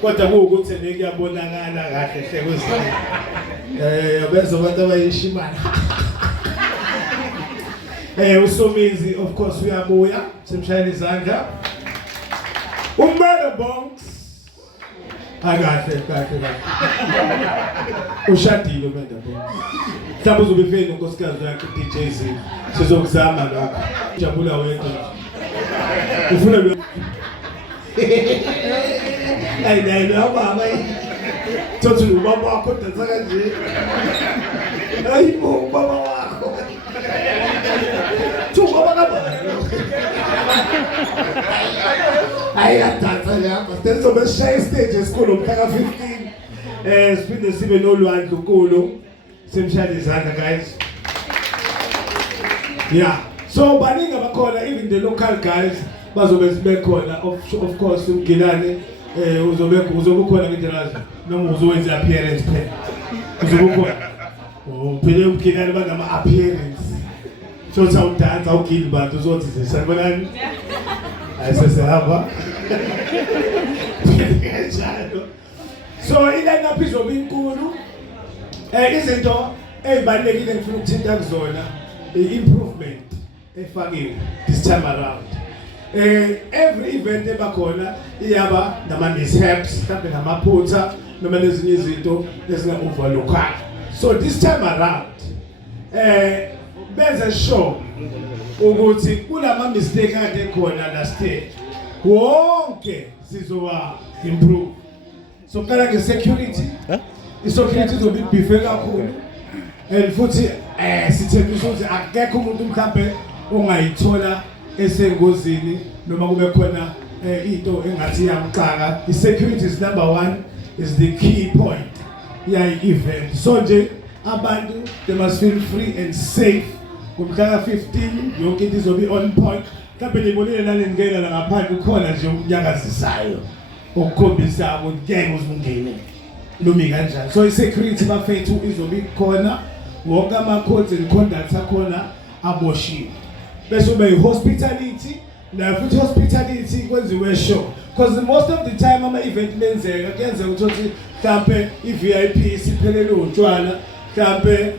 kodwa kuwukuthi nekuyabonakala kahle hle kwezinto yabenza abantu abayishimana uSomizi of course uyabuya simshayela izandla uMbele Bonks akahle ushadile uMbele Bonks mhlawumbe uzobe ufeni unkosikazi yakhe DJ Z sizokuzama lokho jabula wedwa ufuna lo hayi baba Thothi ubaba wakho dansa kanje hayibo baba wakho baba kababa ayadansa lapha sizobe sishaya stage esikhulu mhla ka-15 siphinde sibe nolwandle unkulu simshayela izandla guys yeah so baningi abakhona even the local guys bazobe sibekhona of course umgilane uzobe khona ngidirazi noma uzowenza appearance phela uzobe khona phela umgilane banama appearance so udansa ugili bantu uzothi sisabonani ayisesehamba so iline-up izobe inkulu izinto ezibalulekile ngifuna ukuthinta kuzona i-improvement efakiwe this time around every event ebakhona iyaba nama-mishaps mhlawumbe ngamaphutha noma nezinye izinto ezinga-overlookwayo so this time around benze sure ukuthi kulama-mistake kade khona last year wonke sizowa-improve so kala nge-security i-security izobe ibhife kakhulu and futhi sithembisa ukuthi akekho umuntu mhlawumbe ongayithola esengozini noma kube khona into engathi iyamxaka i-security is number one is the key point yayi-event so nje abantu they must feel free and safe ngomhla ka-15 yonke into izobe on point mhlawumbe nibonile naningena la ngaphandle ukhona nje ukunyakazisayo okukhombisa ukuthi ngeke uzungene lumi kanjani so i-security bafethu izobe ikhona wonke ama-codes and conducts akhona aboshiwe bese ube yi-hospitality nayo futhi hospitality kwenziwe sure because most of the time ama-event menzeka kuyenzeka ukuthi mhlawumbe i-VIP siphelele utshwala mhlawumbe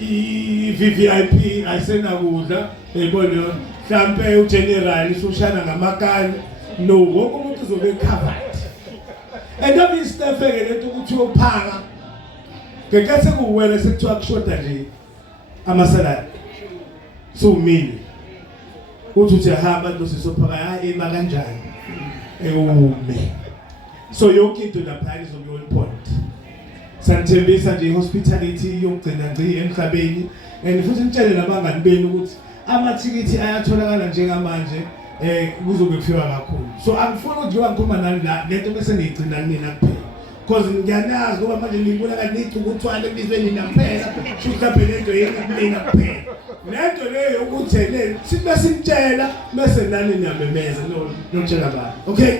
i-VVIP ayisenakudla yayibona mhlawumbe ugeneral usushana ngamakani no wonke umuntu uzobe covered and obviously-ke lento ukuthi uyophaka ngekhathi sekuwena sekuthiwa kushoda nje amasaladi so umile uthi uyahamba abantu sisophaka hayi ema kanjani ume so yonke into lapha izobe on point sanithembisa nje hospitality yokugcina ngci emhlabeni and futhi nitshele nabangani benu ukuthi amathikithi ayatholakala njengamanje kuzobe kufika kakhulu so angifuni ukuthi ngikhuluma nani la lento bese ngiyigcina mina kuphela because ngiyanazi ngoba manje ngibona kanti ukuthwala ebizweni naphela mhlawumbe lento yini kuphela lento leyo ukuthi le sibe simtshela bese nani niyamemeza notshela abantu okay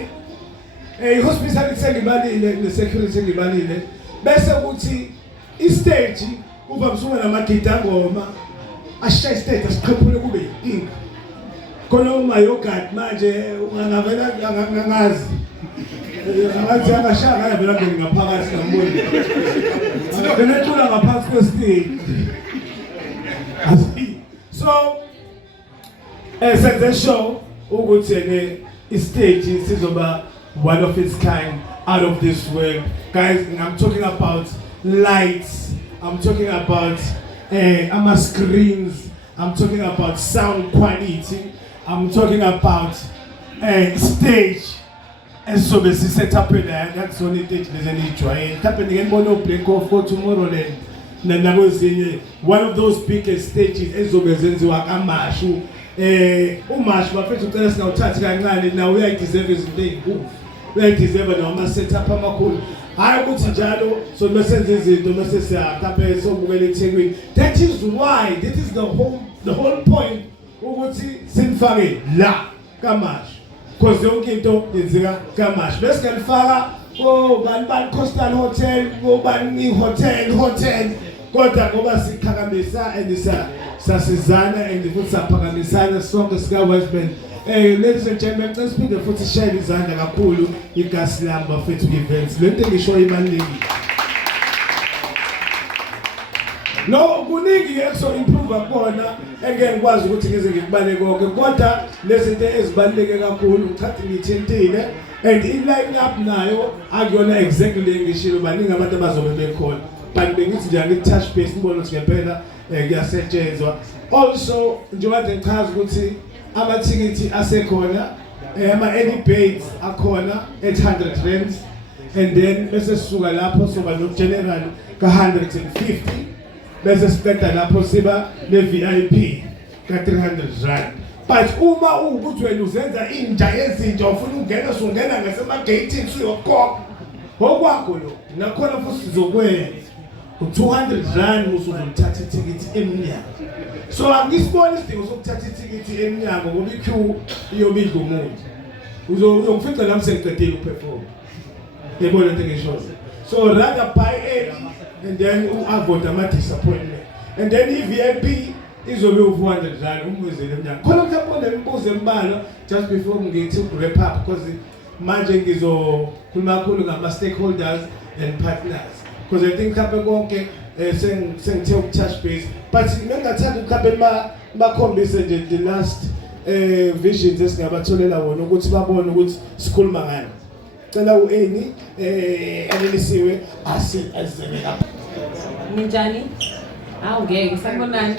hospitality sengibalile ne-security sengibalile bese ukuthi i-stage uba msuka namagida ngoma ashaye stage asiqhephule kube inkinga khona uma yogurt manje ungavela angangazi ngathi angashaya ngavela ngaphakathi ngamboni benethula ngaphansi kwestage so senze show ukuthi i-stage sizoba one of its kind out of this world guys. I'm talking about lights, I'm talking about screens, I'm talking about sound quality, I'm talking about stage esobe si set up there. That's only stage lezenijwaye happening ngibona break off for Tomorrowland nakwezinye one of those biggest stages ezobe zenziwa kamashu umashu bafethu ucela singawuthathi kancane nawe uyayideserve izinto ezinkulu uyayideserve noma setup amakhulu hayi ukuthi njalo so mesenze izinto mase siyakaphe sobukela eThekwini. That is why, that is the whole point ukuthi sinifake la kamashu because yonke into yenzeka kamashu bese ngalifaka bani Coastal Hotel bani hotel kodwa ngoba siqhakamisa and sasizana and futhi saphakamisana sonke sika Westband Ladies and gentlemen, siphinde futhi share izandla kakhulu igasi lami bafethu events. Lento ngisho ibalulekile. No kuningi ekso improve akona engeke ngikwazi ukuthi ngize ngikubale konke kodwa lezinto ezibaluleke kakhulu ngichathi ngithintile and i-line up nayo akuyona exactly engishilo baningi abantu abazobe bekhona but bengithi nje ngitouch base ngibona ukuthi ngempela kuyasetshenzwa. Also njengoba ngichaza ukuthi amathikithi asekhona ama-early birds akhona at 100 rands and then bese sisuka lapho soba no general ka 150 bese siqeda lapho siba le VIP ka 300 rand. But uma ukuthi wena uzenza inja ezinja ufuna ukungena sungena ngasemagating uyokhokha okwakho lo nakhona futhi sizokwenza u200 rand usuzolithatha ithikithi emnyango. So angisibona isidingo sokuthatha ithikithi emnyango ngoba iqueue iyobidla umuntu uzongifica nami sengiqedile ukuperform yebona into engisho. So rather buy early and then avoid ama-disappointment and then i-VIP izobe u400 rand umuzele emnyango. Khona mhlawumbe nemibuzo embalwa just before ngithi wrap up because manje ngizokhuluma kakhulu ngama-stakeholders and partners because I think mhlawumbe konke sengithe ukutouch base but ngingathanda mhlawumbe bakhombise nje the last visions esingabatholela wona ukuthi babone ukuthi sikhuluma ngani. Cela uEni alelisiwe asizele lapha. Minjani? Awungeke sanibonani.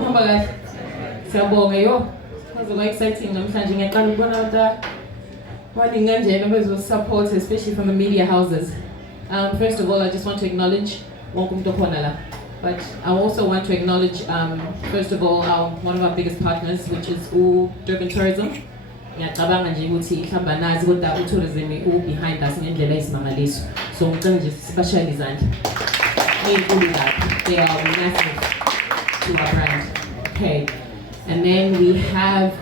Uhamba kahle. Siyabonga yo. Kuzoba exciting namhlanje ngiyaqala ukubona abantu baningi kanjena bezo-support especially from the media houses. First of all, I just want to acknowledge wonke umuntu okhona la. But I also want to acknowledge first of all one of our biggest partners which is Durban Tourism. Ngiyacabanga nje ukuthi ihlamba nazi kodwa tourism behind us ngendlela esimangaliso. So ngicela nje sibashayele izandla. They are massive to our brand. Okay. And then we have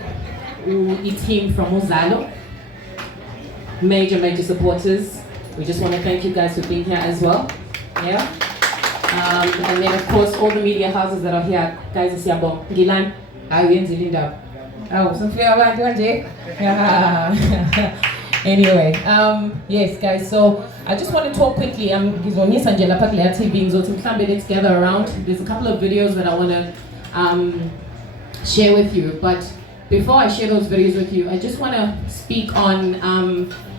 a team from Uzalo. Major supporters. We just want to thank you guys for being here as well. Yeah. And then of course all the media houses that are here. Guys, siyabonga. Gilan, ayenze indaba. Oh, Sophia, anyway, yes, guys. So I just want to talk quickly. Let's gather around. There's a couple of videos that I want to share with you. But before I share those videos with you, I just want to speak on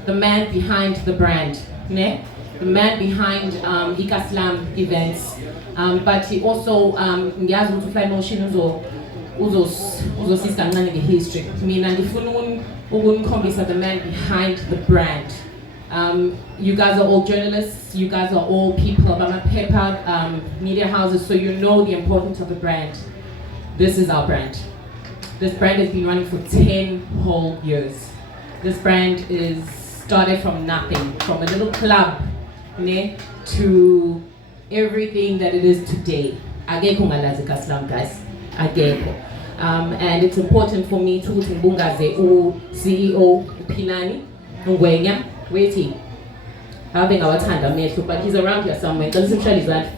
the man behind the brand, the man behind Ikaslam events. But he also fly motion uzosista kancane ngehistory. Mina ngifuna ukunikombisa the man behind the brand. You guys are all journalists, you guys are all people of amaphepha, media houses, so you know the importance of the brand. This is our brand. This brand has been running for 10 whole years. This brand is started from nothing, from a little club to everything that it is today. Ageko ngalazi kaSlam, guys. Ageko. And it's important for me to ngibungaze CEO Pinani Ngwenya. Where is he? I think our time amehlo, but he's around here somewhere. Can you share his hand?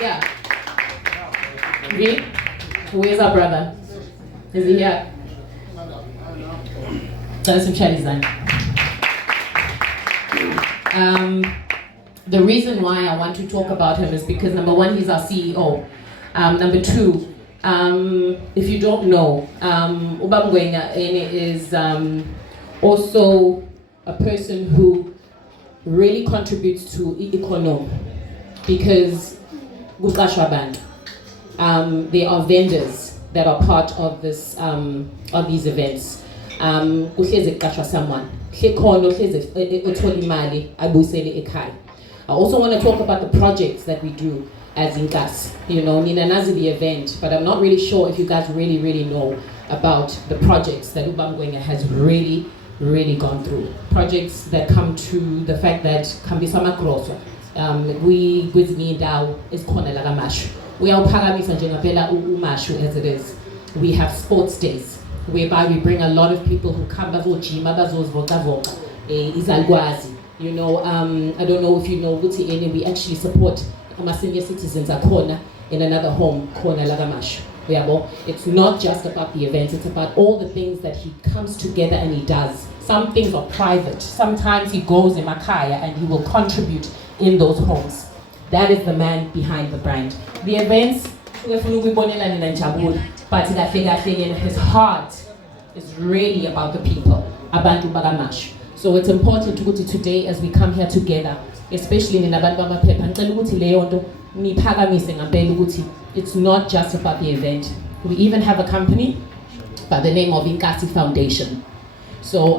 Yeah. Where's our brother? Is he here? Can you share his hand? The reason why I want to talk about him is because number one, he's our CEO. Number two, if you don't know, Ubaba Ngwenya is also a person who really contributes to economy because there are vendors that are part of this of these events. Someone. I also want to talk about the projects that we do as Inkas. You know, Nina Nazi the event, but I'm not really sure if you guys really know about the projects that Ubaba Ngwenya has really gone through. Projects that come to the fact that Kambisama Kroso, we with me now is Kona Lagamashu. We are Paramisa Jenabella Umashu as it is. We have sports days, whereby we bring a lot of people who come Bavochi, Mabazos Votavo, Izalguazi. You know, I don't know if you know Wuti, we actually support our senior citizens at Kona in another home, Kona Lagamashu. It's not just about the events, it's about all the things that he comes together and he does. Some things are private. Sometimes he goes in Makaya and he will contribute in those homes. That is the man behind the brand. The events, but his heart is really about the people. Abantu bagamash. So it's important to go to today as we come here together, especially in abantu bamaphepha. It's not just about the event. We even have a company by the name of Inkasi Foundation. So